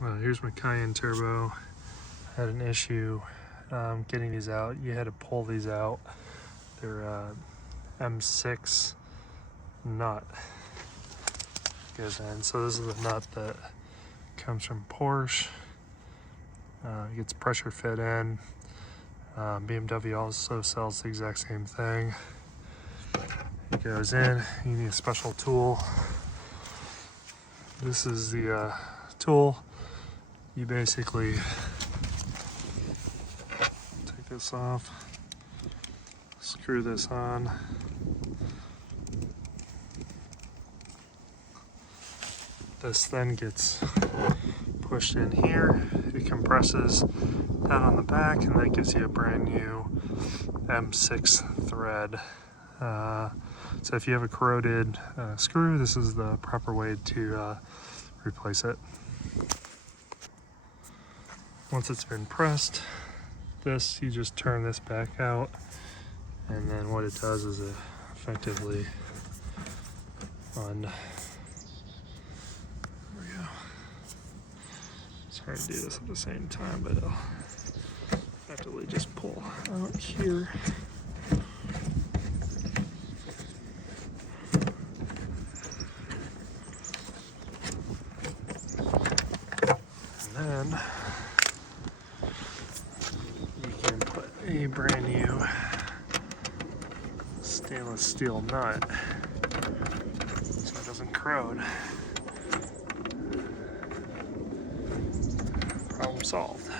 Here's my Cayenne turbo. Had an issue getting these out. You had to pull these out. They're M6 nut goes in. So this is the nut that comes from Porsche. Gets pressure fit in. BMW also sells the exact same thing. It goes in. You need a special tool. This is the tool. You basically take this off, screw this on. This then gets pushed in here. It compresses that on the back, and that gives you a brand new M6 thread. So if you have a corroded screw, this is the proper way to replace it. Once it's been pressed, you just turn this back out, and then what it does is it effectively it's hard to do this at the same time, but it'll effectively just pull out here. And then you can put a brand new stainless steel nut so it doesn't corrode. Problem solved.